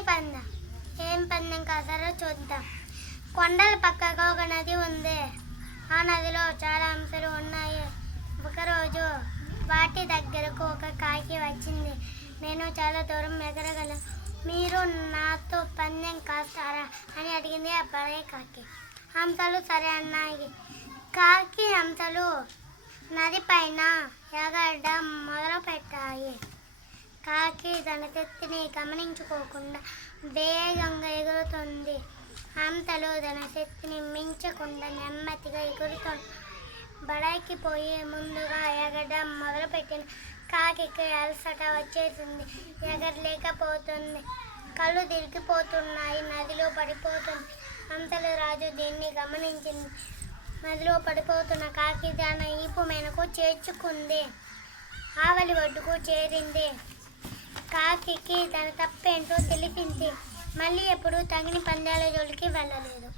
తగిని పందెం. ఏం పందెం కాసారో చూద్దాం. కొండల పక్కగా ఒక నది ఉంది. ఆ నదిలో చాలా అంశాలు ఉన్నాయి. ఒకరోజు వాటి దగ్గరకు ఒక కాకి వచ్చింది. నేను చాలా దూరం ఎగరగలను, మీరు నాతో పందెం కాస్తారా అని అడిగింది ఆ బడే కాకి. హంసలు సరే అన్నాయి. కాకి హంసలు నది పైన ఎగరడం మొదలుపెట్టాయి. కాకి తన శక్తిని గమనించుకోకుండా వేగంగా ఎగురుతుంది. హంసలు తన శక్తిని మించకుండా నెమ్మదిగా ఎగురుతుంది. బడాయికి పోయి ముందుగా ఎగరడం మొదలుపెట్టిన కాకికి అలసట వచ్చేసింది. ఎగరలేకపోతుంది. కళ్ళు తిరిగిపోతున్నాయి. నదిలో పడిపోతుంది. హంసల రాజు దీన్ని గమనించింది. నదిలో పడిపోతున్న కాకి తన ఈపు మెనకు చేర్చుకుంది. ఆవలి ఒడ్డుకు చేరింది. కాకికి తన తప్పేంటో తెలిపింది. మళ్ళీ ఎప్పుడు తగిన పందాల జోలికి వెళ్ళలేదు.